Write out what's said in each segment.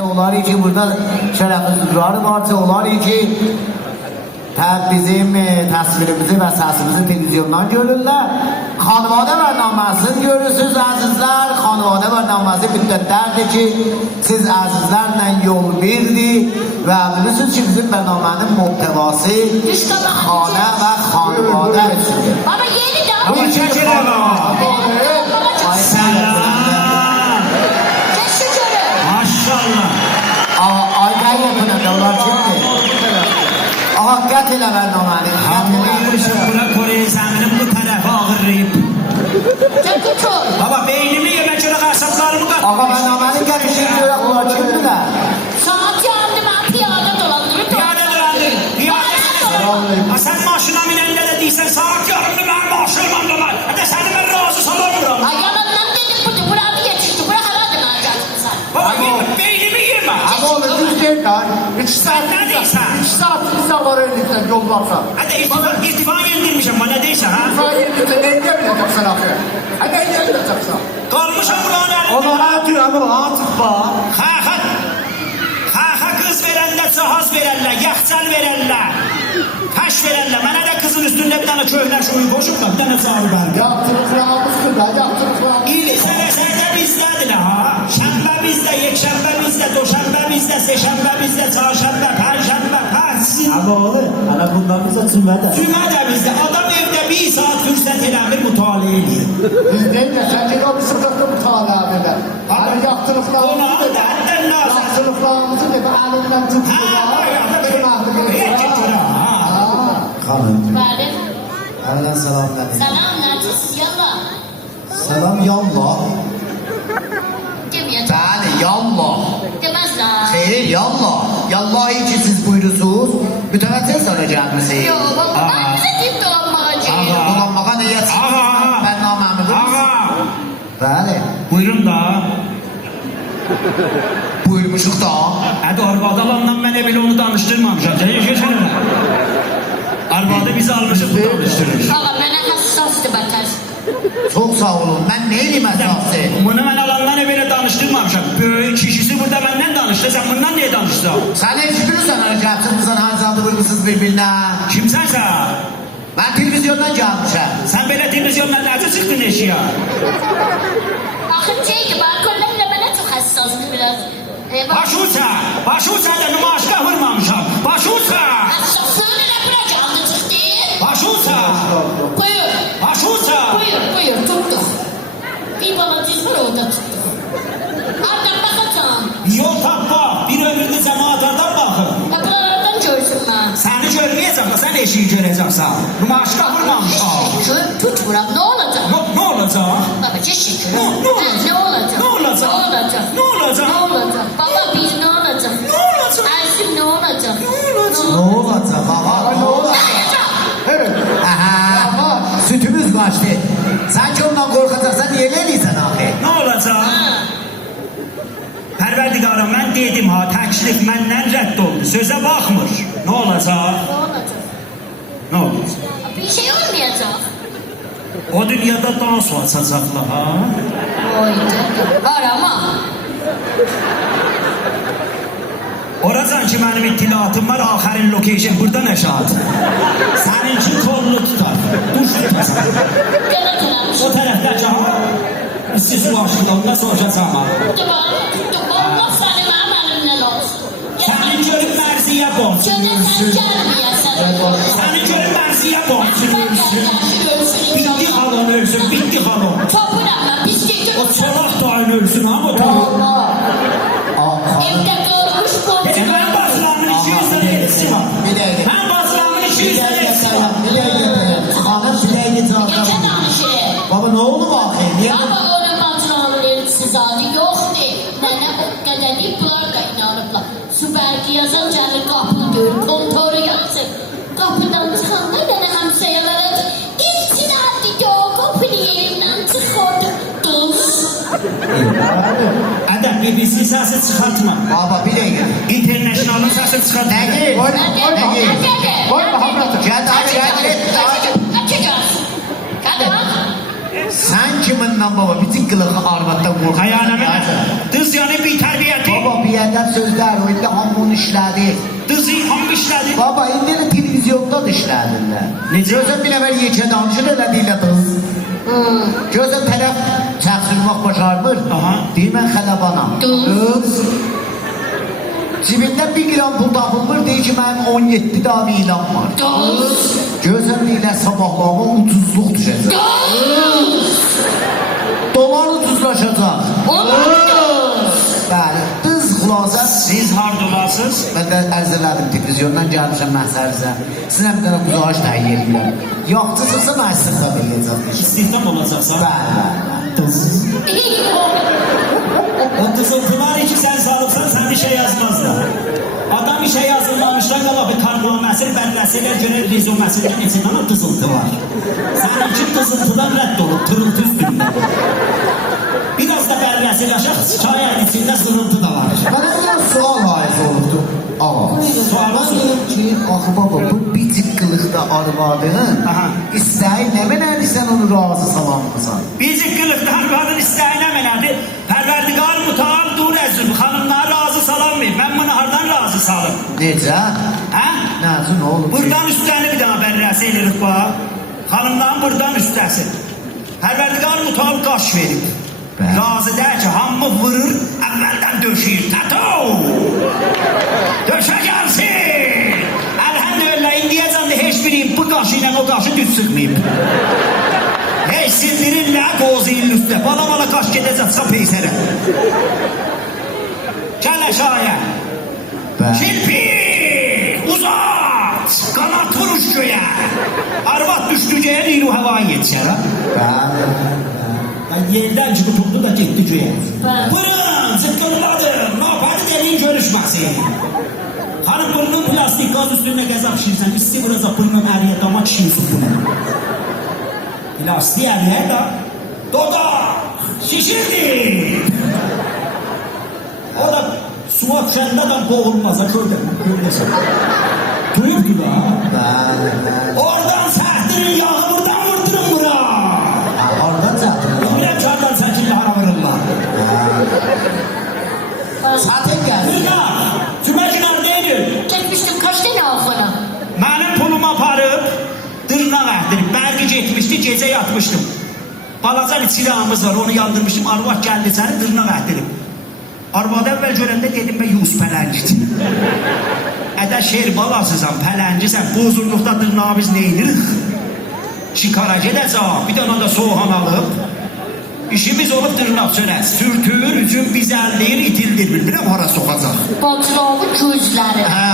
Onlar için burada şərəfi sürüləri varsa, onlar için bizim təsvirimizi və səsimizi televizyondan görürlər. Xanvadə bərnaməsini görürsünüz əzizlər. Xanvadə bərnaməsi müddətlərdir ki, siz əzizlərlə yol birdir və bilirsiniz ki, bizim bərnamənin muhtevası xanə və xanvadə üçündür. Baba yeni de Bu çəkil əvvəl. Aydan yapın onlar kimdir? Hakikat ile bernaməni. Hamurmuşum bura Kore'ye zeminim bu tarafa ağırlayıp. Baba beynimi yemek göre kasaplarımı kat. Ağa bernaməni gəlişin görə onlar kimdirlər? saat yandı ben piyade dolandırıp Piyade dolandır. Piyade. Sen maşına minende de değilsen saat yarımda ben maşırmam da var. Hadi seni ben razı salamıyorum. Ay yalandan dedim burada burada yetişti. Bura hava demayacaksın sen. Baba beynimi yeme. Ama oğlum düz değil lan. 2 saat, Ne değilsen. 2 saat bize var elimizden yol varsa. Hadi irtifa yendirmişim bana değilsen ha. Sana elimizden ne yapmayacaksın akı? Hadi ne yapacaksın? Kalmışım buranın elinde. Onlara diyor ama atıp bak. Ha kız verenler, cihaz verenler, yakcal verenler. Taş verenler. Bana da kızın üstünde bir tane köhler şuyu koşup da bir tane sağır verdi. Yaptırıklarımız kırda, yaptırıklarımız. İlisene bizdedir ha. Şembe bizde, yekşembe bizde, doşembe bizde, seşembe bizde, çarşembe, perşembe, persin. Ama oğlum, ana bunlarımız da tümede. Cüme de bizde. Adam evde bir saat fırsat edendir mutale ediyor. Biz değil de sen de o bir sırtlıkta bu talebeler. Hani yaptırıklarımızı Onu da anlattın lazım. yaptırıklarımızı da elinden tutuyorlar. Xanım. Bari. Ələn salam nədir? Selam neredesin yalla. Salam yallah. Demeyeceğim. Bəli, yallah. Demezler. Xeyr, yallah. Yallah ki siz buyurursunuz. Mütəvəkkil sonra gəlmisiniz. Yo baba ben bize deyip dolanmacıyım. Dolanmağa niyə çıxdınız? Ağa. Bərnaməmi bilmirsiniz? Ağa. Bəli. Buyurun da. Buyurmuşuq da. Hadi Arbadalan'dan ben evvel onu danıştırmamışım. Sen yaşasana. Arbada bizi almışız bu danıştırır. Ağa bana hassastı beter. Çox sağ olun. Mən nə eləyim əsası? Bunu ben alandan evvel danıştırmamışım. Böyle kişisi burada benden danıştı. Sen bundan niye danıştın? Sən eşidirsən hərəkətinizdən hangi vurmuşsunuz bir-birinə? Kimsen sen? Mən televizyondan gəlmişəm. Sen böyle televizyondan nerede çıktın eşya? Bakın şeydi balkonlarla bana çok hassastı biraz. Başuça da numaşka vurmamışım. Başuça. Hassaslığını ne bırakacağım çıktı? Başuça. Buyur. Başuça. Buyur tuttuk. Bir balacız var orada tuttuk. Oradan bakacağım. Yol tapma. Bir ömründe cemaatlerden bakın. Buralardan görsün ben. Seni görmeyeceğim da sen eşiği göreceksin. Numaşka vurmamışım. Tut buram ne olacak? Ne olacak? Baba şükür. Ne olacak? Ne olacak? Ne olacak? Ne olacak? Ne olacak? Ne olacak? Baba bir ne olacak? Ne olacak? Ersin ne olacak? Nə olacaq? Ağa, nə olacaq? Evet. Aha, sütümüz qaçdı. Sən ki ondan qorxacaqsan, niyə eləyirsən axı? Ne olacak? Perverdigarım ben dedim ha teklif benden rədd oldu. Söze bakmır. Ne olacak? Ne olacak? Ne olacak? Bir şey olmayacak. O dünyada dans açacaklar ha. Oydu. Var ama. Oracan ki benim ittilatım var ahərin location burada nəşat. Seninki kolunu tutar. Duş tutar. Gene gelen. O tərəfdəki ha. Siz başında ondan soracağım ha. Tuttuk. Allah seni amelimden olsun. Senin görüp mərziyə borç. Gene sen gelmeyesin. Senin görüp mərziyə borç. Ölsün. Bitti halon ölsün, bitti halon. Topuram ben pislik. O çolak da aynı ölsün ha bu tamam. Evde kalmış borcu. Ben bazılarının 200 lira elisi var. Bir dəqiqə. Ben bazılarının 200 lira elisi var. Bir dəqiqə. Xanım biləyini cavab. Geçen şey. Baba, nə oldu axı? Niyə? Ama onun patronun elçisi adı yoktu. Nene o kadar bunlar da inanıplar. Süperki yazan canlı kapı diyor. Kontoru yazın. Kapıdan çıkanda nene hamsayalara elçini attı ki o kapının yerinden çıkıyordu. Tuz. Adam BBC səsi çıxartma. Baba, bir dəqiqə. Internationalın səsi çıxartma. Nəgir? Nəgir? Koy Muhammed. Gəl, gəl, gəl. Açacağız. Hadi bak. Sen kiminle baba? Bütün kılığı arvattan korkuyorsun. Hayana ben. Dız yani bir terbiyeti. Baba bir yerden sözler o indi hamon işledi. Dızı ham işledi. Baba indi de televizyonda da işlediler. Gözüm bir evvel yekə danışır elədiyle dız. Gözüm tərəf çəksirmək başarmır. Aha. Deyir mən xələbanam. Dız. Cibimdən 1 gram pul tapılmır. Deyir ki mənim 17 daha bir ilan var. Dız. Gözüm deyirlər sabahlama 30'luq düşəcək. Dız. Dolar 30'laşacaq. Dız. Bəli. Dız xülasə. Siz hardolasınız? Mən də ərz elədim televizyondan gəlmişəm məhsərizə. Sizə bir dənə quzağa təyin edirəm. Yoxçısınızsa mən istiqlal edəcəm. İstihdam olacaqsan. Bəli. O kızıltılar ki sen sağlıksan sen bir şey yazmazlar. Adam işe yazılmamışlar qala bir karmaməsil, bəlləsələr görə rezuməsində neçə dənə qızıltı var. Sənin için qızıltıdan rədd olub, tırıltı üstündə. Biraz da bəlləsil aşaq, şayət içində sırıltı da var. Mənə bir dənə sual haiz olubdu. Sual Mən deyim ki, axı baba, bu bitik qılıqda arvadın Aha. istəyi nə mənədir sən onu razı salamlısan? Bizi qılıqda arvadın istəyinə mənədir. Pərverdigar mutal dur əzüm, xanımlar razı salammayıb. Mən bunu hardan razı salım? Necə? Hə? Nəzə nə olub? Buradan üstəni bir dənə bərrəsə edirik bax. Xanımdan buradan üstəsi. Pərverdigar mutal qaş verib. Bəli. Razı deyil ki, hamı vurur, əvvəldən döşəyir. Tato! Döşə gəlsin! Əlhəmdülillah, indiyəcən də heç biriyim bu qaşı ilə o qaşı düz sıxmayıb. Heç sindirirlər qozu ilin üstə. Bala qaş gedəcəksə peysərə. Gəl əşaya. Bəli. Kirpi! Uzat! Qanat vuruş göyə! Arvat düşdü göyə, liru havaya yetişər. Bəli. Yerdən çıxıb oldu da getdi göyə. Bəli. Buyurun, zıqqırladı. Napadı deliyin görüşməsin. Hanım burnun plastik qaz üstündə qəzab şişirsən, issi vuracaq burnun əriyə dama şişirsin bunu. Plastik əriyə da dodak şişirdi. O da suya düşəndə də boğulmaz, kördəsən. Duyubdu da. Bəli. Oradan səhtirin yağı buradan vurdurun bura. Oradan çatır. Biləm ki, oradan səkillə hara vururlar. Zaten gəldi. Günah, cümə günah deyil. Getmişdim kaç tane axına? Mənim pulumu aparıb, dırnaq əhdirib, bərgi getmişdi, gecə yatmışdım. Balaca bir çilağımız var, onu yandırmışdım, arvad gəldi səni, dırnaq əhdirib. Arvad əvvəl görəndə dedim, mən Yus pələngicim. Ədə şer balasızam, pələngisən, bozurluqda dırnağı biz neydirik? Şikara gedəcək, bir dənə də soğan alıb, İşimiz olub dırnaq çörək, sürtür, üzüm bizəlliyir, itildir, bilmirəm, hara soxacaq. Bacılavı gözləri. Hə.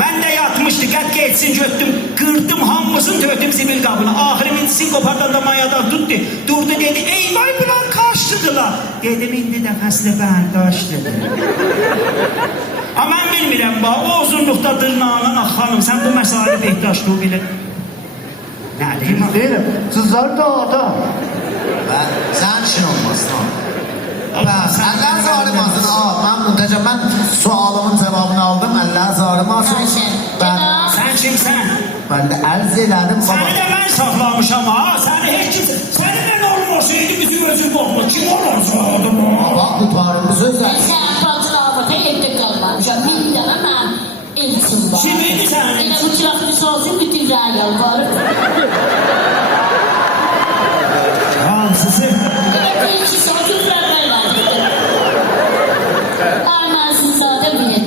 Mən də yatmışdı, qət geçsin götdüm, qırdım hamısını tötüm zibil qabını. Ahiri mintisini qopardan da mayadan tutdu. Durdu dedi, ey vay bunlar qaçdıdılar. Dedim, indi də fəsli bərdaşdır. Amma mən bilmirəm, bax, o uzunluqda dırnağına, xanım, sən bu məsələdə ehtiyaçlı o bilir. Nə deyim? Deyirəm, sizlər də adam. Sen işin olmasın. Allah zalim olsun. Ben muntacam. Ben sualımın cevabını aldım. Allah zalim olsun. Ben, Sən kimsən? ben de erz elədim baba. Səni də mən saxlamışam ha, səni heç kim, səninlə nə olmasaydı bizim özün olma, kim olacaqdı bu? Bak bu tarihli sözler. Sən bacılavı evdə qalmamışam. Bir dənə mən elçim var. Kimiydi sənin? Elə bu çıraqlı sazın bütün rəyal var. Hansısı? Elə bu iki sazın rəyal var. Armansın zadə bilin.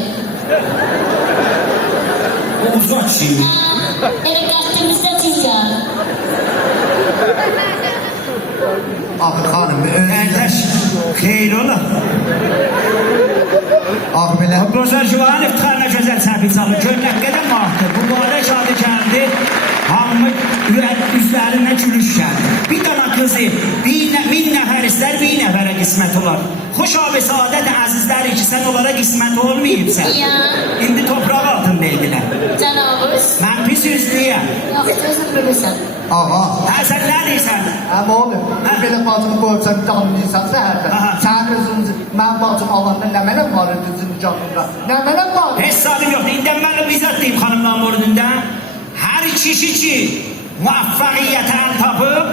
O uzak şey. Elə qəddimizdə tüzgən. Ah hanım özünə. Kardeş, xeyr ola. Ah belə. Gözəl Juvan iftiharına gözəl səbil salır. Gömlək qədər martı. Bu barə şadı gəldi. Hamı üzlərinə gülüş gəldi. Bir dana kızı, min nəfər istər, bir nəfərə qismət olar. Xoş abi saadət əzizləri ki, sən onlara qismət olmayıbsən. Ya. İndi topraq altındaydilər. Cənabız. Mən pis üzlüyəm. Yox, özün bilirsən. Aha. Hə, sən nə deyirsən? Amma oğlum, belə bacımı qoyursan, danlayırsan səhərdə. Aha. Sən özünüzü, mən bacım Allah'ın nə mənə var özünün canında. Nə mənə var? Heç sadım yoxdur. İndi mən bizzat deyim xanımların morununda. Hər kişi ki muvaffəqiyyətə əl tapıb,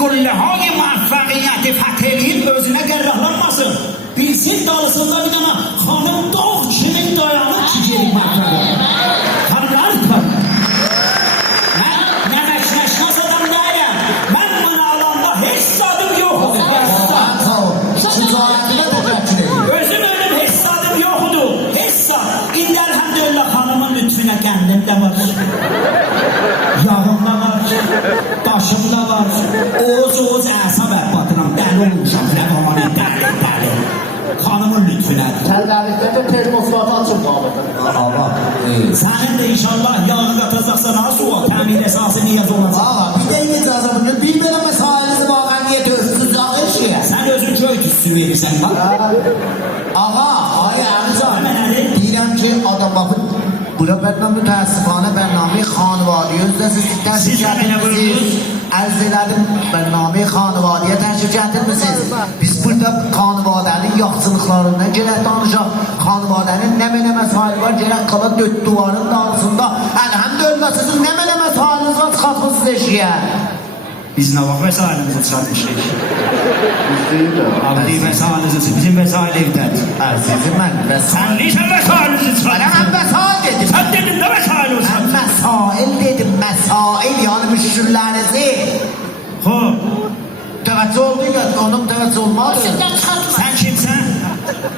qulləhay müvəffəqiyyəti fəth eləyib özünə qərrahlanmasın. Bilsin dalısında bir dana xanım dağ kimi dayanıb ki, gelib müvəffəqiyyət. Xanımlar lütfen. Mən nə məşməşməz adam deyəm. Mən bana alanda heç sadım yoxdur. Özüm ölüm heç sadım yoxdur. Heç sad. İndi elhamdülillah xanımın lütfüne kendim de var. Yağım da var. Daşım da var. Oğuz əsab əhbatınam. Dəli olmuşam. Rəqamanı dəli. Xanımın lütfünedir. Tellerlikte de termosları açıp bağlıdır. Ama Sənin də inşallah yağını qatacaqsan ha suya. Təmin əsası niyaz olacaq. Valla bir de icazə bunu bir belə mesailiniz bağlan niye dövsüz yaxın şey. Sən özün köy tüssü verirsən bak. Ağa, ay Əmizan. Hemen hadi. Deyirəm ki, adam bakın. Bura benden müteessifane bername-i xanvadiye siz təşrif gətirmişsiniz. Ərz elədim, bername-i xanvadiye təşrif gətirmişsiniz. Biz burada xanvadenin yaxçılıqlarından gerək danışaq. Xanvadenin nə məsaili var, gerək qala dörd duvarın dalısında. Əlhəmdülillah sizin nə məsailiniz var, çıxartmışsınız eşiyə. Biz nə vaxt vəsailimizi çıxartmışıq? Biz değil de. Abdi vəsailimizi, bizim vəsail evdədir. Sizin mən vəsail. Sən necə vəsailimizi Mən çıxartmışıq? vəsail dedim. Sən dedin nə vəsail olsun? Mən məsail dedim, məsail yani müşküllərinizi. Xoş. Təvəccüh oldu ya, onun təvəccüh olmadı. Başından çıxartma. Sən kimsən?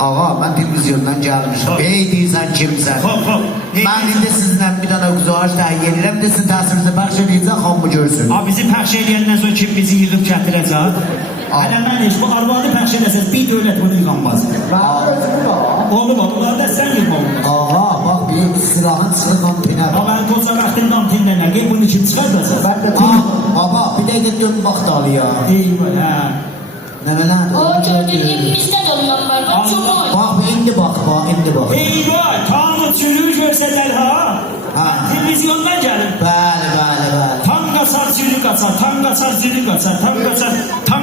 Ağa, mən televizyondan gəlmişim. Xoş. Ey deyirsən kimsən? Xoş. Mən indi sizinlə bir dana güzarış təhiyyə edirəm də sizin təsirinizi bəxş edəcək, xanımı görsün. Abi bizi pəxş edəndən sonra kim bizi yığıb gətirəcək? Hələ mən heç bu arvadı pəxş edəsəz bir dövlət bunu yığanmaz. Ben özümü var. Oğlum onlar da sən yığma onu. Ağa, bax bir silahın çıxır antenə. Ha ben koca vaxtında antenlə gel bunu kim çıxardacaq? Ben de Baba, bir dəqiqə dön bax dalıya. Eyvah ha. Nənələr? O gördüğün evimizde de olan var. Bak çok var. Bax, indi bax, indi bax. Eyvah tanrı çürüyü görsələr ha. Ha. Televizyondan gəlir. Bəli. Tam qaçar, zülü qaçar, tam qaçar, zülü qaçar, tam qaçar, tam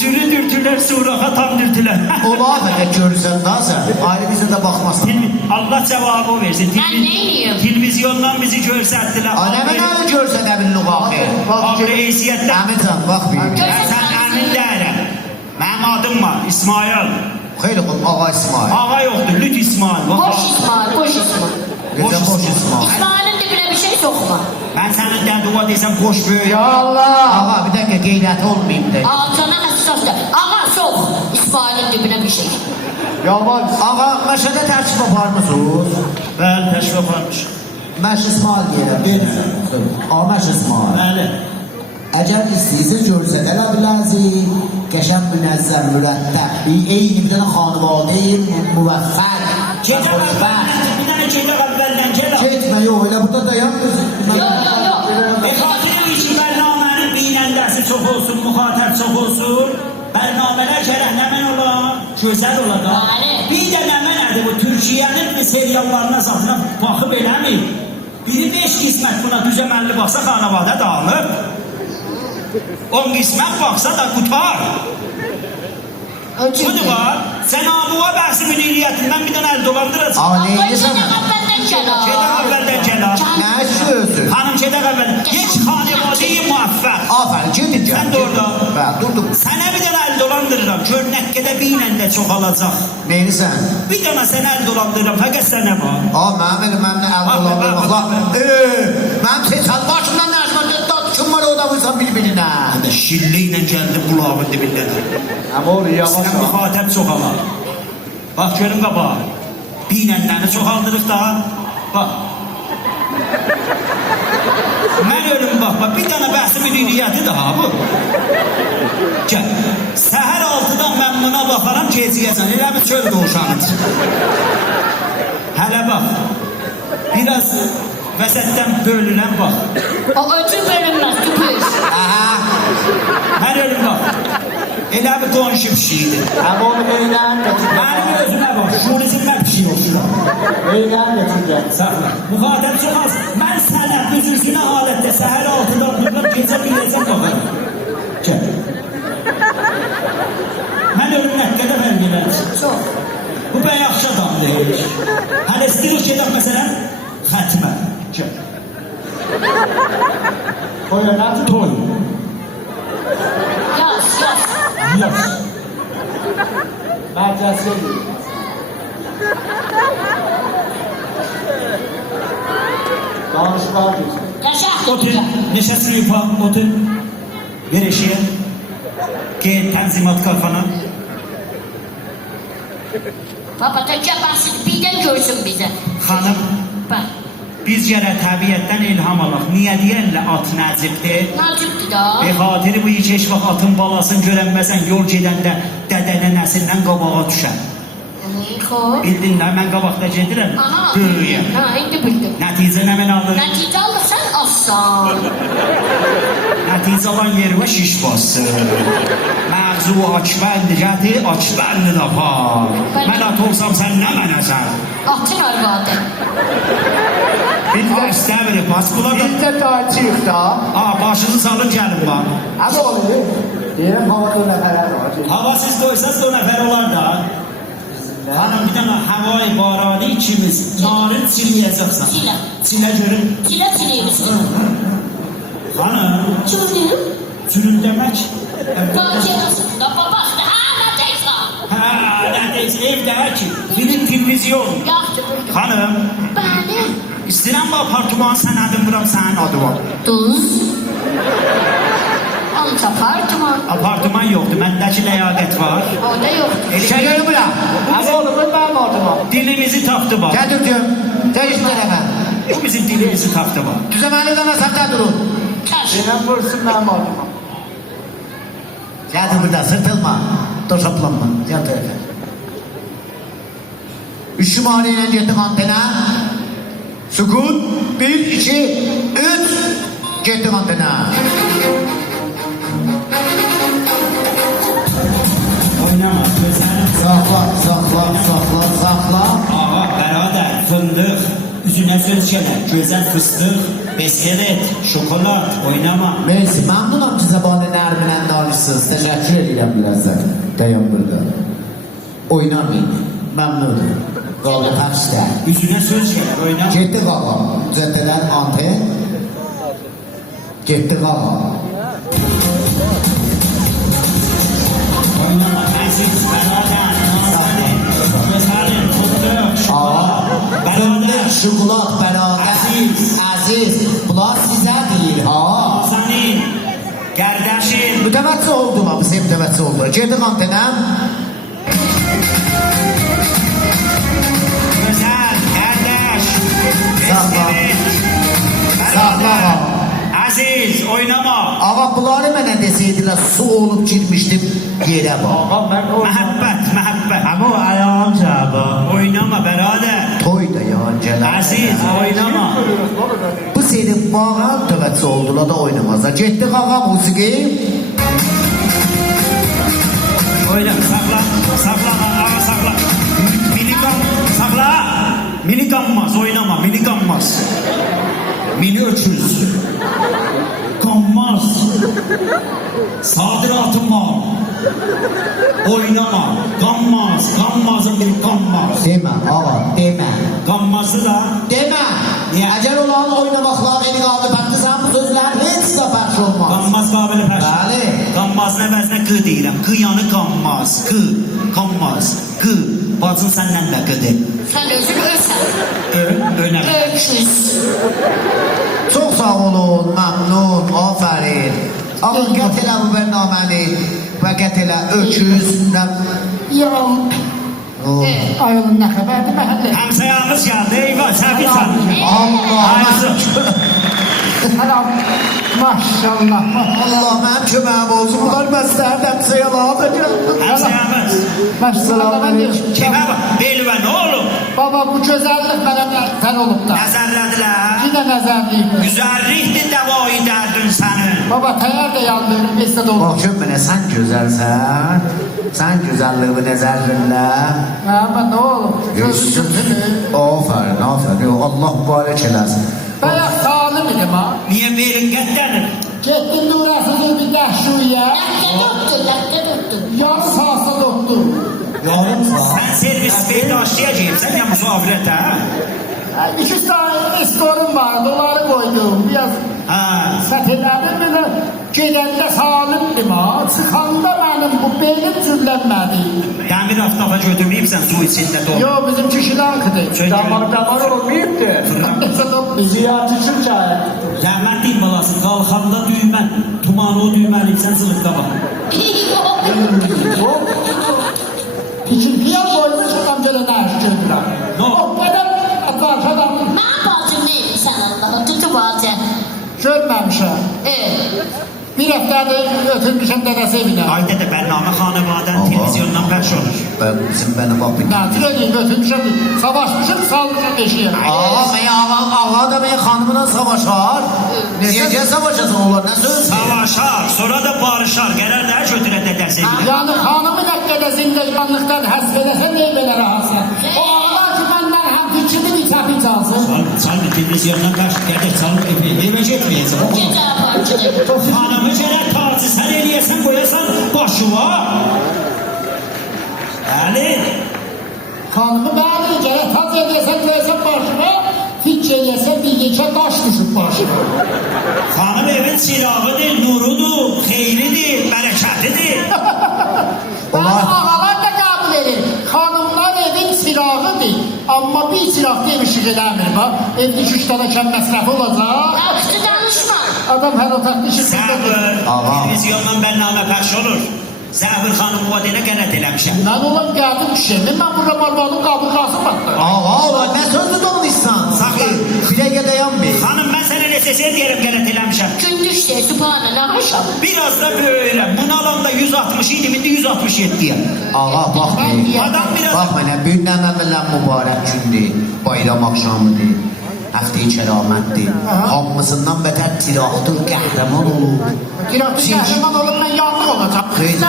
zülü dürtülər, suraxa tam dürtülər. Ola fəqət görürsən da sən, ayrı bizə də baxmasan. Allah cevabı versin. Ben neyim? Televizyondan bizi görsətdilər. Anə mən öyle görsən əmin lüğaqı. Abi heysiyyətdən. Əmincan, bax bir. Sən əmin deyirəm. Mənim adım var, İsmail. Xeyli qol, ağa İsmail. Ağa yoxdur, lüt İsmail. Boş İsmail, boş İsmail. Gecə boş İsmail. İsmail'in dibine bir şey sokma. Mən sənin dəduva desəm boş böyük. Ya Allah. Ağa, bir dəqiqə qeyrət olmayayım da. Ağzına hassasla. Ağa sok. İsmail'in dibine bir şey. Yalvar. Ağa, məşədə tərkib aparmısınız? Bəli, təşvif varmış. Məş İsmail deyirəm, deyirəm. Ağa, məş İsmail. Bəli. Əgər istəyirsiniz görsədələ biləzi, qəşəm münəzzəm, mürəttəb, eyni bir dənə xanıvadə-i müvəffəq, Gecə xoşbəxt. bir dənə gecə əvvəldən gəl. Getmə, yox, elə burada dayanmıyorsun. Yok. Xatirim üçün bərnamənin binəndəsi çox olsun, müxatəb çox olsun. Bərnamələr gərək nəmən ola, gözəl ola da. Bəli. Bir də nəmənədir bu, Türkiyənin seriallarına zatına baxıb eləmi? Biri 5 qismət buna düzəməlli baxsa xanavadə dağılır. 10 qismət baxsa da qutar. Budur var, sən abuğa bəhsi müdiriyyətindən bir dənə əl dolandıracaq. Ağa, Ama neylisən? içine kapattan gel. Gedək əvvəldən gəl ha. Nə sözü? Xanım gedək əvvəldən. Heç xanəvadeyi müvəffəq. Afərin, gedin gəl. Sən də orada. Bəli, durdum. Sənə bir dənə əl dolandırıram. Gör nəqqədə binəndə çoxalacaq. Neylisən? Bir dənə sənə əl dolandırıram. Fəqət sənə var. Ağa, mənim əl dolandırmaqla. Mənim seçən başımdan nəşmə kim var orada vursan bir-birinə. Hədə şillə ilə gəldi qulağımın dibindən. Ama onu yavaş Sən al. müxatəb çoxalar. Bax görün qabağa. Binəndəni çoxaldırıq daha. Bax. Mən ölüm bax. Bir dənə bəhsi müdiriyyəti daha bu. Gəl. Səhər 6-dan mən buna baxaram geciyəsən. Elə bir çöl doğuşanıdır. Hələ bax. Biraz vəsətdən bölünən bax. O öcü bölünmez, tüpür. Mən ölüm bax. Elə bir qonşu pişiydi. Ama onu eğlen götür. Mənim özümə bax. Şurizmdən pişiyi olsun. Eğlen götür. Saxla. Müxatəb çox az. Mən sənə büzürsünə halətdə səhər 6-dan dururum, gecə biləcəm baxarım. Gəl. Mən ölüm nəqqədə fərq edərəm. Çok. Bu ben yaxşı adam deyil. Hələ istəyir gedək məsələn xətmə. Gəl. Oynat. Toy. Yok. Merkezde değil. Danışıqlar geçsin. Qəşəng. Otur, neşəsini yupa, otur. Ver eşiyə. Gel tənzimat qalxana. Baba təkə basit birdən görsün bizə. Xanım, Bax. biz gərək təbiətdən ilham alaq. Niyə deyərlər at nəcibdir? Nazikdir da. Be xatiri bu heç vaxt atın balasını görənməsən yol gedəndə dədənə nəsildən qabağa düşər. Xoş. Bildin də mən qabaqda gedirəm. Aha. Böyüyə. Ha, indi bildim. Nəticə nə mən alır? Nəticə alırsan asan. Nəticə alan yerimə şiş bastır. Məğzu açbəndi gətir, açbəndi lapar. Mən at olsam sən nə mənəsən? Atın arvadı. Bir istəmirik, bas bunlar da. Biz de dağıtıyıq da. Başınızı salın gəlin bax. Hadi oluyor. Diyelim havada nəfərlər var. Hava siz qoysaz da o nəfər olar da. Hanım bir dənə havayı barani ikimiz narin çilməyəcəksən. Çilə. Çilə görün. Çilə çiləyirsin. Hanım, Çürüyüm. çürün demək. Bakiyasında babası. Ha, nə deyirsən? Hə, nə deyəcək, evdə ki, film, televizyon. Yaxşı bildim. Hanım, Bəli. istəyirəm bu apartman sənədim buram sənin adı var. Duz. Ancaq apartman. Apartman yoxdur, məndəki ləyaqət var. Orada yoxdur. Şekerim bura. Hadi oğlum ben ortamam. Dilimizi tapdı bax. Kadir'cim. Değiştir hemen. Bu bizim dilimizi tapdı bax. Düzemeliden asakta durun. Kəş. Benim vursun ben ortamam. Kadir burada sırtılma. Doşaplanma. Gel tarafa. Üç şumaliyle gittim antena. Sukun. 1, 2, 3. Gittim antena. Oynama, gözəl. Sakla, sakla, sakla, sakla. Ağa, bərabər, fındıq, üzünə söz gələr, gözəl fıstıq, beskelet, şokolad, oynama. Neyse, memnunum ki zabanı nerminen danışsınız. Teşekkür ederim birazdan. Dayan burada. Oynamayın. Memnunum. Kaldı taşta. Üzünə söz gələr, oynama. Gitti kafam. Düzeltilen anten. Gitti kafam. Oynama, əziz, bərabər, nazanin, gözəlin, fındıq, şokolad, bərabər. Fındık, şokolat, beraber. Aziz. Bunlar size değil ha. Nazanin, qardaşım, Mütevazi oldu mu? Bize mütevazi oldu. Gitti antenem. gözəl, qardaş, Sağla. beskelet, Sağla. bərabər. Əziz, oynama. Ağa bunları mənə deseydiler su olup girmiştim yere bak. Ağam ben ortamam. Məhəbbət, məhəbbət. Ama o ayağım cevabı. Oynama, bərabər. Toy da yancılar. Əziz, oynama. Bu senin bağın tövbesi oldular da oynamazlar. Getdik ağa musiki. Oynama, saxla, saxla, ağa saxla. Minigun, saxla. Minigunmaz, oynama, minigunmaz. Mini öküz. Qanmaz. Sadiratım var. Oynama, qanmaz, qanmazın bir qanmaz. Deme ağa deme. Qanmazı da Deme. Niye? Ecel olan oynamakla beni kaldı. Baktı sen bu sözler hiç de pəş olmaz. qanmaz qabili pəş. Bəli. Qanmazın əvəzinə qı deyirəm. Qıyanı qanmaz, qı, qanmaz, qı. Bacın səndən də qıdır. Sən özün ölsən. Önəmli. Öküz. Çok sağ olun, memnun, aferin. Ama qətlə bu bərnaməli və qətlə öküz. Yalan. Ayolun ne haberdi mahalle? Həmsəyamız gəldi, eyvah, səfir sən. Allah, Ayazı. Haram. Maşallah. Allah mənim köməyim olsun. Bunlar məsləhət həmsə yalanacaq. Həmsəyamız. Selamünaleyküm. Kimə bax, Belvə, nə olub? Baba bu güzellik bana sen olup da. Nəzərlədilər. Yine nezerliyim. Güzəllikdir dəvayı dərdin sənin. Baba tayar da yandıyorum. Beste de olur. Bakın mənə, sən gözəlsən. Sən gözəlliyini nəzərinlə. Ama ne olur? Gözüm Aferin, aferin. Allah mübarək eləsin. Bayağı sağlam idim ha. Niyə belin qəddənir? Gittim durasız bir dəhşuya. Ləkə doktor, ləkə doktor. Yarı sağsa doktor. Yarım saat. Sən servis beydaşlayacaqsan ya müsavirətə, hə? 2 tane istorum vardı. Onları koydum. Biraz Ha. Sətirlərin belə gedəndə salimdim ha. Çıxanda mənim bu belim cürlənmədi. Dəmir aftafa götürməyibsən su içində dolu. Yo, bizim kişilər kıdı. Damar olmayıbdı. Ziyarət üçün çağırdı. Rəhmət deyim balası, qalxanda düymə, tumanı o düyməliyibsən zılıqda var. Tikilpiyə qoymuş adam gələ nə iş gördülər. No. O qədər atlarsa da Mən bacım neymişsən Allah'a, tutu bacım. görməmişəm. Bir həftədir ötürmüşəm dədəsi evinə. Ayda da bərnamə xanəvadən televizyondan pəş olur. Bizim benim bak bir... Nazir edeyim götürmüşəm. Savaşmışım salmışam eşiyə. Ağa da benim hanımla savaşar. Necə savaşasın onlar? Ne söz? Savaşar, sonra da barışar. Gələr də götürə dədəsi evinə. Yani hanımı nəqqədəsində yanlıqdan həsb edəsə ney belə rahatsın? O ağlar ki məndən həm fikrimi bitəpi çalsın. Çalma televizyondan pəş, gəlir çalma evə getməyəcək. Gecə aparıcıdır. Hanımı gələr tacı sən eləyəsən, qoyasan başıva. Bəli. Hanımı bəli gərək tac edəsən qoyasan başına, fikr edəsən bir yekə daş düşüb başına. Hanım evin çırağıdır, nurudur, xeyridir, bərəkətidir. Bəli ağalar da qəbul edir. Hanımlar evin çırağıdır. Amma bir çıraq deyim işıq eləmir. Evdə 2-3 dənə kəm məsrəfi olacaq. Yaxşı danışma. Adam hər otaqda işıq Səbir, Ağa. televizyondan bərnamə pəş olur. Səbir xanım o adına qələt eləmişəm. Mən olan gəldim kişinin, mən burada barbalın qabırqası baxdım. Ağa ulan ne sözlü donmuşsan? Sakın. Bilege dayanmıyor. Xanım mən sənə SSR deyərəm qələt eləmişəm. Gündüz de subhanə nə haşam. Biraz da böyürəm. Bunu alanda 160 idim, indi 167'yəm. Ağa bakmayın. Adam biraz... Bakmayın. Büyünləmə mübarək gündür. Bayram akşamıdır. Həftəyi kəramətdir. Hamısından betər tiraqdır, qəhrəman olur. Kiraqlı qəhrəman olub mən yanlıq olacaq. Xeyr,